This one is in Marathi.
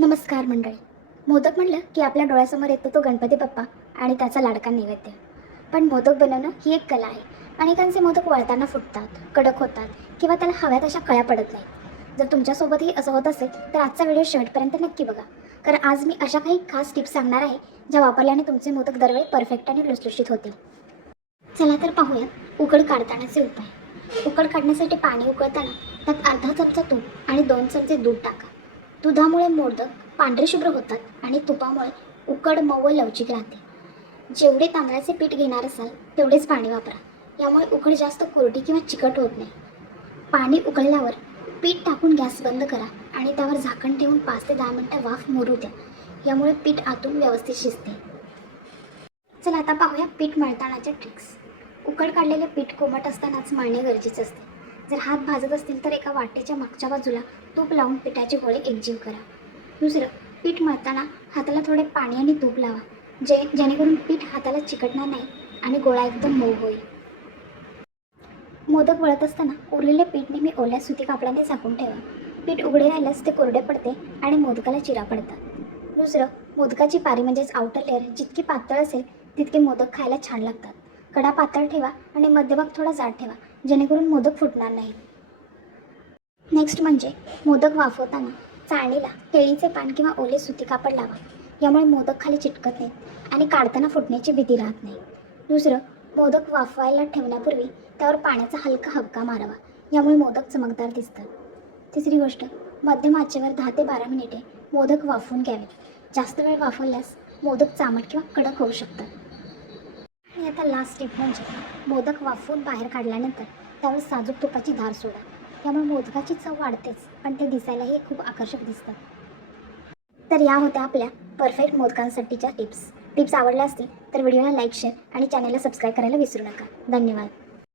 नमस्कार मंडळी. मोदक म्हटलं की आपल्या डोळ्यासमोर येतो तो गणपती बाप्पा आणि त्याचा लाडका नैवेद्य. पण मोदक बनवणं ही एक कला आहे. अनेकांचे मोदक वळताना फुटतात, कडक होतात किंवा त्याला हव्यात अशा कळ्या पडत नाहीत. जर तुमच्यासोबतही असं होत असेल तर आजचा व्हिडिओ शेवटपर्यंत नक्की बघा, कारण आज मी अशा काही खास टिप्स सांगणार आहे ज्या वापरल्याने तुमचे मोदक दरवेळी परफेक्ट आणि लुसलुशीत होतील. चला तर पाहूयात उकड काढतानाचे उपाय. उकड काढण्यासाठी पाणी उकळताना त्यात अर्धा चमचा तूप आणि 2 चमचे दूध टाका. दुधामुळे मोदक पांढरे शुभ्र होतात आणि तुपामुळे उकड मऊ व लवचिक राहते. जेवढे तांदळाचे पीठ घेणार असाल तेवढेच पाणी वापरा. यामुळे उकड जास्त कोरडी किंवा चिकट होत नाही. पाणी उकळल्यावर पीठ टाकून गॅस बंद करा आणि त्यावर झाकण ठेवून 5 ते 10 मिनिटं वाफ मुरू द्या. यामुळे पीठ आतून व्यवस्थित शिजते. चला आता पाहूया पीठ मळतानाच्या ट्रिक्स. उकड काढलेले पीठ कोमट असतानाच मळणे गरजेचे असते. जर हात भाजत असतील तर एका वाटेच्या मागच्या बाजूला तूप लावून पिठाचे गोळे एकजीव करा. दुसरं, पीठ मळताना हाताला थोडे पाणी आणि तूप लावा, जेणेकरून पीठ हाताला चिकटणार नाही आणि गोळा एकदम मऊ होईल. मोदक वळत असताना उरलेले पीठ नेहमी ओल्या सुती कापडाने झाकून ठेवा. पीठ उघडे राहिल्यास ते कोरडे पडते आणि मोदकाला चिरा पडतात. दुसरं, मोदकाची पारी म्हणजेच आउटर लेअर जितकी पातळ असेल तितके मोदक खायला छान लागतात. कडा पातळ ठेवा आणि मध्यभाग थोडा जाड ठेवा, जेणेकरून मोदक फुटणार नाही. नेक्स्ट म्हणजे मोदक वाफवताना चाळणीला केळीचे पान किंवा ओले सुती कापड लावा. यामुळे मोदक खाली चिटकत नाहीत आणि काढताना फुटण्याची भीती राहत नाही. दुसरं, मोदक वाफवायला ठेवण्यापूर्वी त्यावर पाण्याचा हलका हबका मारावा. यामुळे मोदक चमकदार दिसतात. तिसरी गोष्ट, मध्यम आचेवर 10 ते 12 मिनिटे मोदक वाफवून घ्यावे. जास्त वेळ वाफवल्यास मोदक चामट किंवा कडक होऊ शकतात. आणि आता लास्ट टिप म्हणजे मोदक वाफवून बाहेर काढल्यानंतर त्यावर साजूक तुपाची धार सोडा. त्यामुळे मोदकाची चव वाढतेच, पण ते दिसायलाही खूप आकर्षक दिसतात. तर या होत्या आपल्या परफेक्ट मोदकांसाठीच्या टिप्स. आवडल्या असतील तर व्हिडिओला लाईक, शेअर आणि चॅनलला सबस्क्राईब करायला विसरू नका. धन्यवाद.